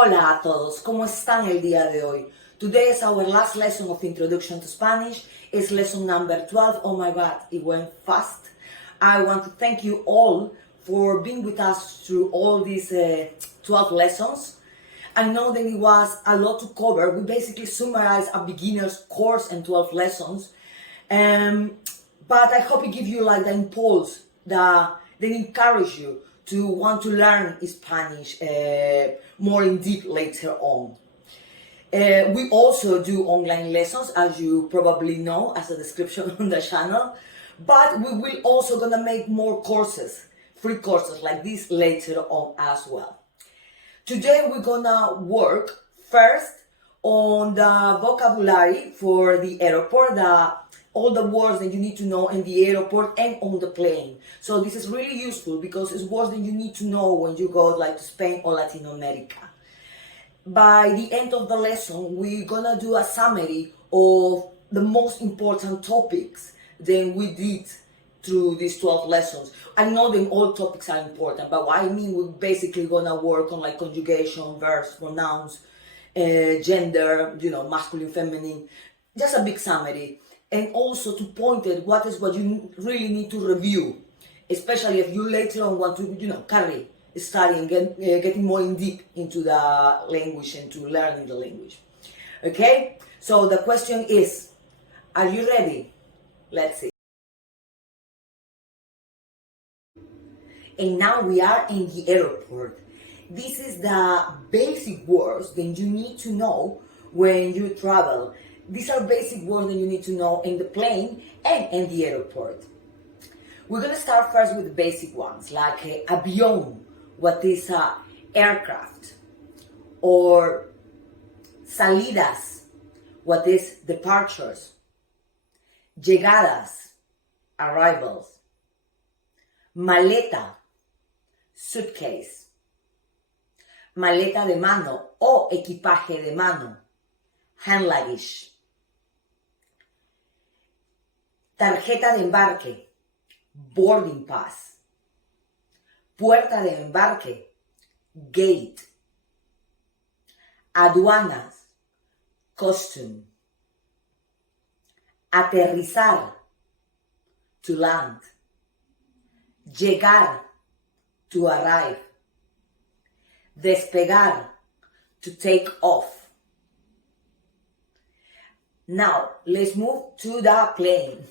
Hola a todos, ¿cómo están el día de hoy? Today is our last lesson of Introduction to Spanish. It's lesson number 12. Oh my God, it went fast. I want to thank you all for being with us through all these 12 lessons. I know that it was a lot to cover. We basically summarized a beginner's course in 12 lessons. But I hope it gives you like the impulse that encourage you to want to learn Spanish more in deep later on. We also do online lessons, as you probably know, as a description on the channel. But we will also gonna make more courses, free courses like this later on as well. Today we're gonna work first on the vocabulary for the airport, all the words that you need to know in the airport and on the plane. So this is really useful because it's words that you need to know when you go like to Spain or Latin America. By the end of the lesson, we're gonna do a summary of the most important topics that we did through these 12 lessons. I know that all topics are important, but what I mean, we're basically gonna work on like conjugation, verbs, pronouns, gender, masculine, feminine, just a big summary. And also to point at what you really need to review, especially if you later on want to, carry studying, getting more in deep into the language and to learning the language. Okay, so the question is, are you ready? Let's see. And now we are in the airport. This is the basic words that you need to know when you travel. These are basic words that you need to know in the plane and in the airport. We're going to start first with the basic ones, like avión, what is aircraft, or salidas, what is departures, llegadas, arrivals, maleta, suitcase, maleta de mano o equipaje de mano, hand luggage, tarjeta de embarque, boarding pass, puerta de embarque, gate, aduanas, custom, aterrizar, to land, llegar, to arrive, despegar, to take off. Now, let's move to the plane.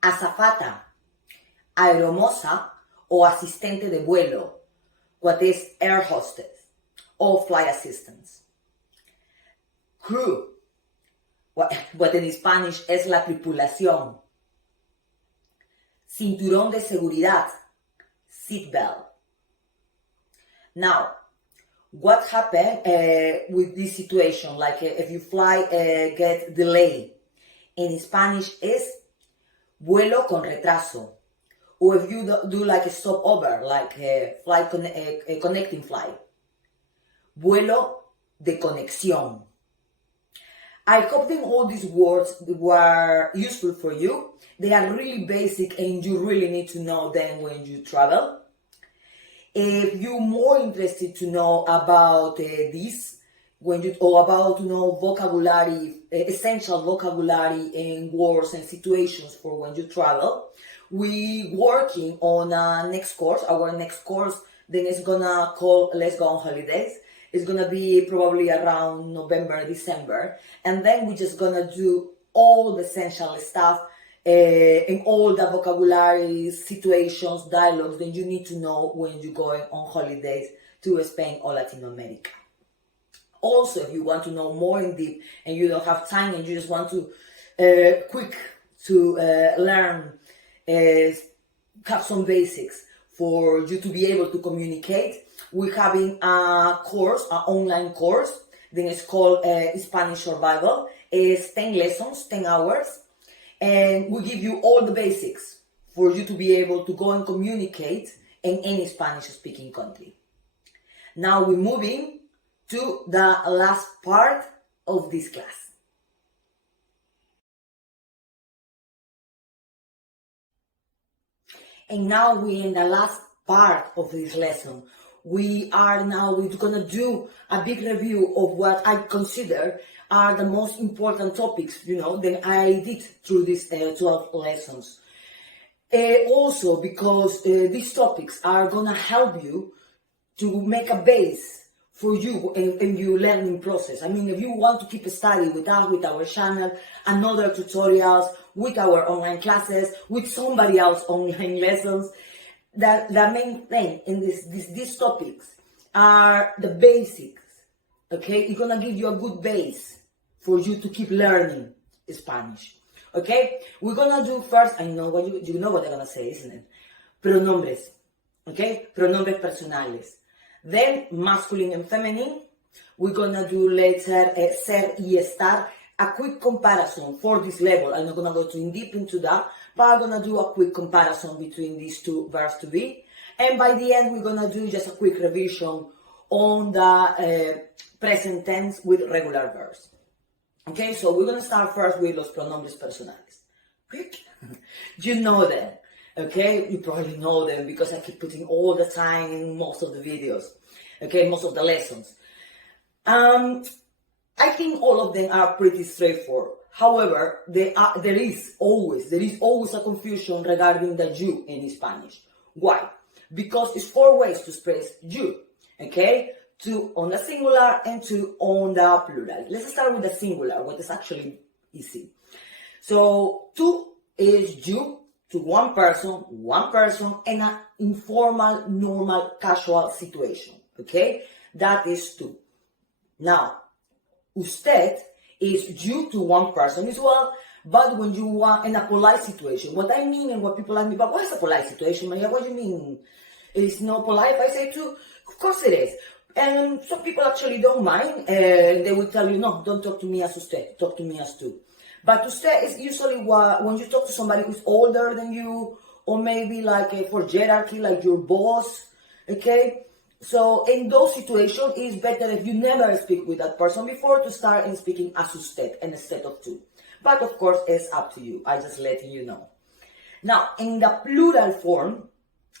Azafata, aeromoza o asistente de vuelo, what is air hostess or flight assistants. Crew, what in Spanish es la tripulación. Cinturón de seguridad, seatbelt. Now, what happened with this situation, like if you fly get delayed, in Spanish is vuelo con retraso. Or if you do like a stopover, like a connecting flight, vuelo de conexión. I hope that all these words were useful for you. They are really basic and you really need to know them when you travel. If you're more interested to know about this, or about to know vocabulary, essential vocabulary and words and situations for when you travel, we working on our next course. Then it's gonna call Let's Go on Holidays. It's gonna be probably around November, December, and then we're just gonna do all the essential stuff and all the vocabulary, situations, dialogues that you need to know when you're going on holidays to Spain or Latin America. Also, if you want to know more in deep and you don't have time and you just want to learn, have some basics for you to be able to communicate, we're having a course, an online course, then it's called Spanish Survival. It's 10 lessons, 10 hours, and we give you all the basics for you to be able to go and communicate in any Spanish-speaking country. Now we're moving to the last part of this class. And now we're in the last part of this lesson. we're gonna do a big review of what I consider are the most important topics, that I did through these 12 lessons. Also because these topics are gonna help you to make a base for you in your learning process. I mean, if you want to keep studying with us, with our channel, and other tutorials, with our online classes, with somebody else online lessons, the main thing in these topics are the basics, okay? It's gonna give you a good base for you to keep learning Spanish, okay? We're gonna do first, I know what you know what I'm gonna say, isn't it? Pronombres, okay? Pronombres personales. Then masculine and feminine. We're gonna do later ser y estar. A quick comparison for this level. I'm not gonna go too in deep into that, but I'm gonna do a quick comparison between these two verbs to be. And by the end, we're gonna do just a quick revision on the present tense with regular verbs. Okay, so we're gonna start first with los pronombres personales. Quick. You know them. Okay, you probably know them because I keep putting all the time in most of the videos, okay, most of the lessons. I think all of them are pretty straightforward. However, there is always a confusion regarding the you in Spanish. Why? Because it's 4 ways to express you, okay? 2 on the singular and 2 on the plural. Let's start with the singular, what is actually easy. So 2 is you to one person, in an informal, normal, casual situation, okay? That is 2. Now, usted is you to one person as well, but when you are in a polite situation. What I mean and what people ask me, but what is a polite situation, Maria? What do you mean? It's not polite if I say to? Of course it is. And some people actually don't mind, and they will tell you, no, don't talk to me as usted, talk to me as tú. But usted is usually when you talk to somebody who's older than you, or maybe like for hierarchy, like your boss, okay? So in those situations, it's better if you never speak with that person before to start in speaking as usted instead of tú. But of course, it's up to you. I just letting you know. Now, in the plural form,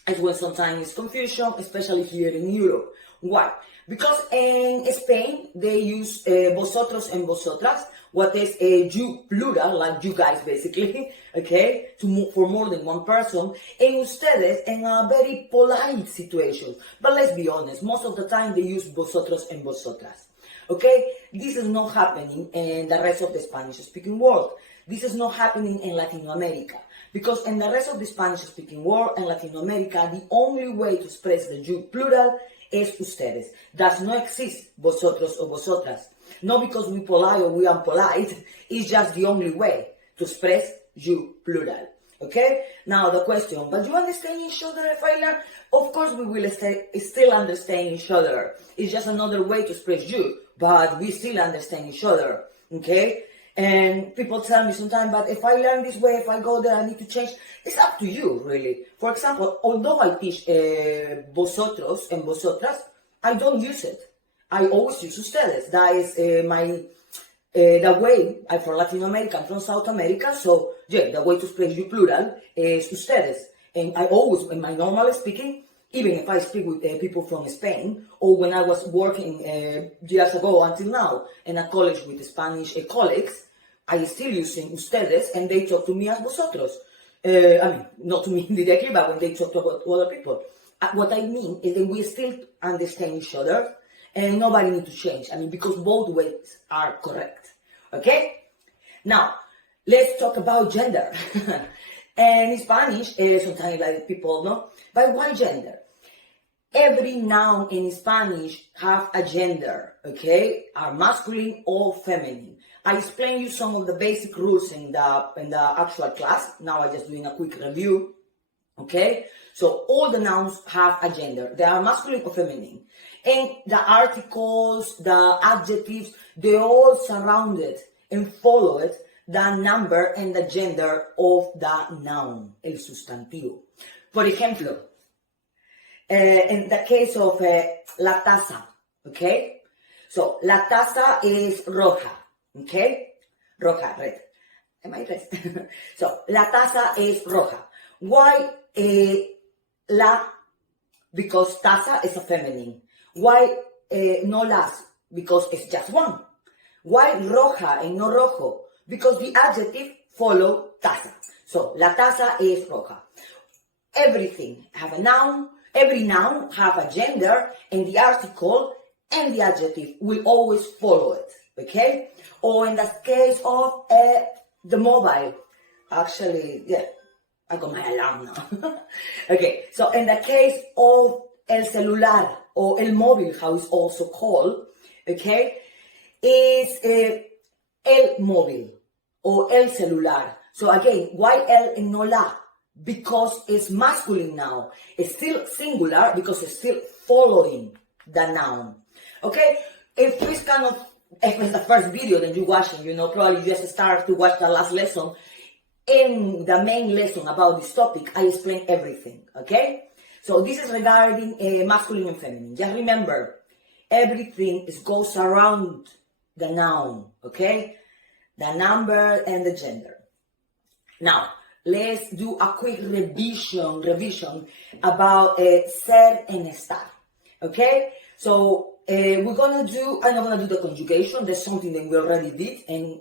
is when sometimes it's confusion, especially here in Europe. Why? Because in Spain, they use vosotros and vosotras, what is a you plural, like you guys basically, okay, for more than one person, and ustedes in a very polite situation. But let's be honest, most of the time they use vosotros and vosotras, okay? This is not happening in the rest of the Spanish-speaking world. This is not happening in Latin America. Because in the rest of the Spanish-speaking world and Latin America, the only way to express the you plural is ustedes. Does not exist vosotros or vosotras. Not because we polite or we unpolite, it's just the only way to express you plural. Okay? Now the question, but you understand each other if I learn? Of course we will still understand each other. It's just another way to express you, but we still understand each other. Okay? And people tell me sometimes, but if I learn this way, if I go there, I need to change. It's up to you, really. For example, although I teach vosotros and vosotras, I don't use it. I always use ustedes. That is the way I'm from Latin America, I'm from South America, so yeah, the way to express you plural is ustedes. And I always, in my normal speaking, even if I speak with people from Spain, or when I was working years ago until now in a college with Spanish colleagues, I still using ustedes, and they talk to me as vosotros. I mean, not to me directly, but when they talk to other people. What I mean is that we still understand each other, and nobody needs to change. I mean, because both ways are correct. Okay? Now, let's talk about gender. And in Spanish, sometimes like people know, but why gender? Every noun in Spanish have a gender, okay? Are masculine or feminine. I explained you some of the basic rules in the actual class. Now I'm just doing a quick review, okay? So all the nouns have a gender. They are masculine or feminine. And the articles, the adjectives, they all surround it and follow it, the number and the gender of the noun, el sustantivo. Por ejemplo, in the case of la taza, okay? So, la taza is roja, okay? Roja, red. Am I red? So, la taza is roja. Why la Because taza is a feminine. Why no las? Because it's just one. Why roja and no rojo? Because the adjective follow taza. So, la taza is roja. Everything have a noun, every noun have a gender, and the article and the adjective will always follow it, okay? Or in the case of the mobile, actually, yeah, I got my alarm now. Okay, so in the case of el celular, or el móvil, how it's also called, okay, is el móvil, or el celular. So again, why el and no la? Because it's masculine now. It's still singular because it's still following the noun. Okay? If it's the first video that you're watching, probably you just start to watch the last lesson. In the main lesson about this topic, I explain everything. Okay? So this is regarding masculine and feminine. Just remember, everything goes around the noun. Okay? The number and the gender. Now, let's do a quick revision about ser and estar. Okay? So, I'm not gonna do the conjugation. That's something that we already did. And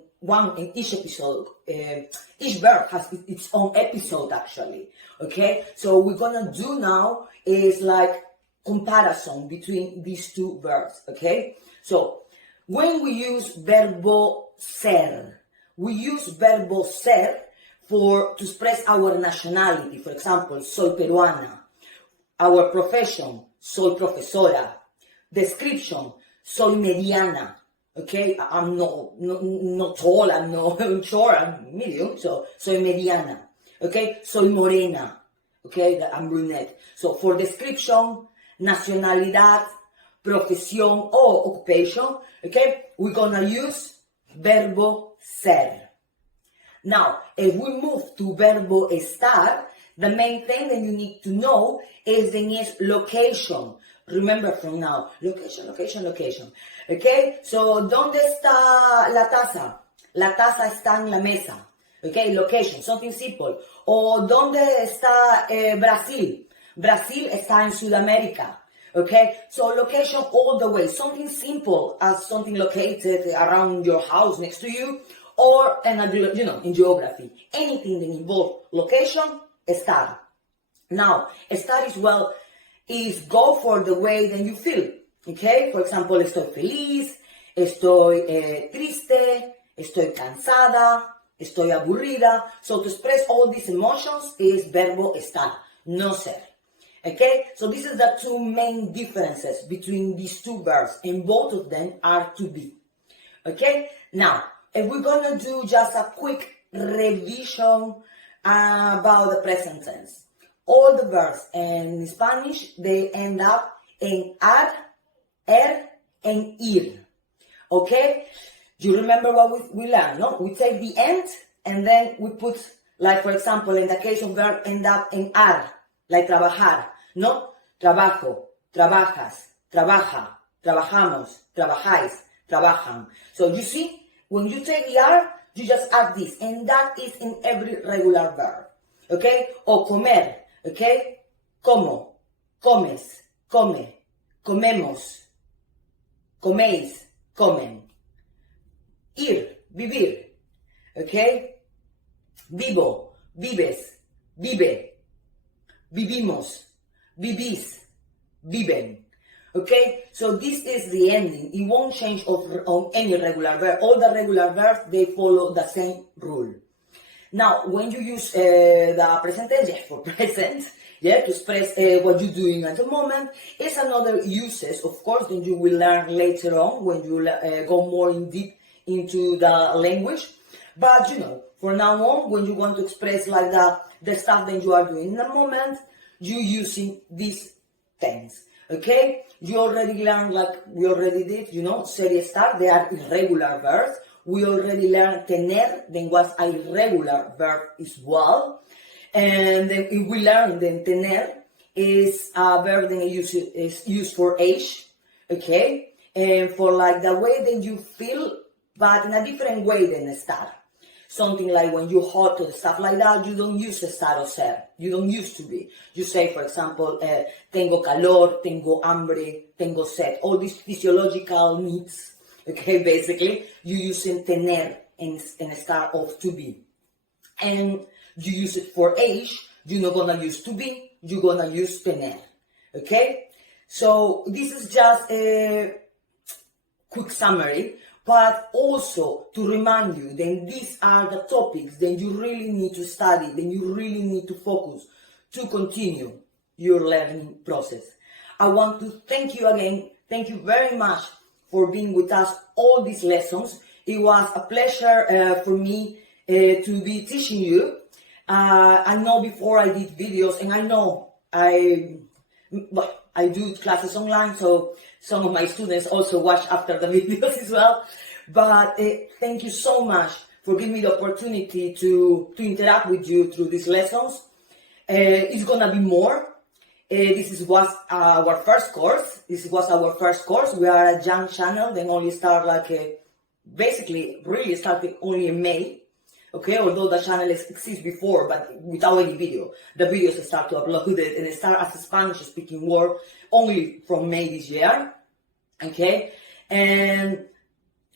in each episode, each verb has its own episode actually. Okay? So, we're gonna do now is like comparison between these two verbs. Okay? So, when we use verbo ser, we use verbo ser to express our nationality. For example, soy peruana. Our profession, soy profesora. Description, soy mediana. Okay, I'm not tall, I'm not short, I'm medium, so soy mediana. Okay, soy morena. Okay, I'm brunette. So for description, nacionalidad, profesión or occupation, okay, we're gonna use verbo ser. Now, if we move to verbo estar, the main thing that you need to know is the next location. Remember from now, location. Okay, so ¿dónde está la taza? La taza está en la mesa. Okay, location, something simple. O ¿dónde está Brasil? Brasil está en Sudamérica. Okay, so location all the way. Something simple as something located around your house next to you, or in geography. Anything that involves location, estar. Now, estar is go for the way that you feel. Okay, for example, estoy feliz, estoy triste, estoy cansada, estoy aburrida. So to express all these emotions is verbo estar, no ser. Okay, so this is the two main differences between these two verbs, and both of them are to be. Okay, now, if we're gonna do just a quick revision about the present tense. All the verbs in Spanish, they end up in ar, and ir. Okay? You remember what we learned, no? We take the end and then we put, like for example, in the case of verb end up in ar, like trabajar, no? Trabajo, trabajas, trabaja, trabajamos, trabajáis, trabajan. So you see, when you take the ar, you just add this, and that is in every regular verb. Okay? O comer. Okay? Como, comes, come, comemos, coméis, comen. Ir, vivir. Okay? Vivo, vives, vive. Vivimos, vivís, viven. Okay? So this is the ending. It won't change on any regular verb. All the regular verbs, they follow the same rule. Now, when you use the present tense, for present, to express what you're doing at the moment, it's another uses, of course, that you will learn later on when you go more in deep into the language. But, for now on, when you want to express like the stuff that you are doing in the moment, you're using these tense. Okay? You already learned, like we already did, ser y estar, they are irregular verbs. We already learned tener, then was a irregular verb as well. And then we learned that tener is a verb that is used for age, okay? And for like the way that you feel, but in a different way than estar. something like when you're hot or stuff like that, you don't use estar o ser. You don't used to be. You say, for example, tengo calor, tengo hambre, tengo sed. All these physiological needs, okay, basically, you using tener and estar of to be. And you use it for age, you're not gonna use to be, you're gonna use tener, okay? So this is just a quick summary, but also to remind you that these are the topics that you really need to study, that you really need to focus to continue your learning process. I want to thank you again. Thank you very much for being with us all these lessons. It was a pleasure for me to be teaching you. I know before I did videos, and I know I do classes online, so some of my students also watch after the videos as well. But thank you so much for giving me the opportunity to interact with you through these lessons. It's gonna be more. This was our first course. We are a young channel, then only start basically really started only in May. Okay, although the channel exists before, but without any video. The videos start to upload it and start as a Spanish speaking word only from May this year. Okay, and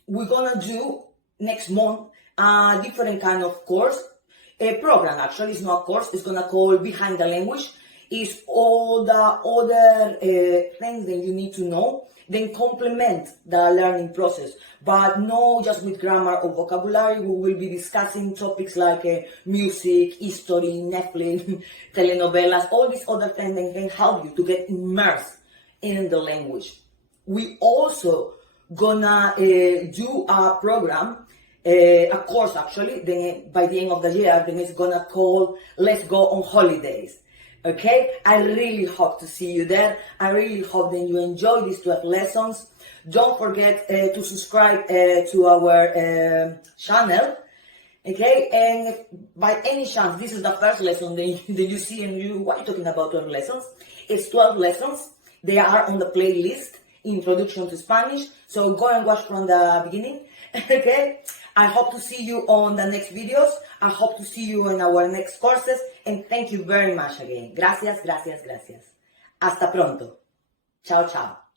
we're gonna do next month a different kind of course, a program actually. It's not a course, it's gonna call Behind the Language. It's all the other things that you need to know, then complement the learning process, but not just with grammar or vocabulary. We will be discussing topics like music, history, Netflix, telenovelas, all these other things that can help you to get immersed in the language. We also gonna do a program, a course actually, then by the end of the year, then it's gonna call Let's Go on Holidays. Okay, I really hope to see you there. I really hope that you enjoy these 12 lessons. Don't forget to subscribe to our channel. Okay, and if by any chance this is the first lesson that you see and you, what are you talking about 12 lessons? It's 12 lessons. They are on the playlist, Introduction to Spanish. So go and watch from the beginning. Okay, I hope to see you on the next videos. I hope to see you in our next courses. And thank you very much again. Gracias, gracias, gracias. Hasta pronto. Chao, chao.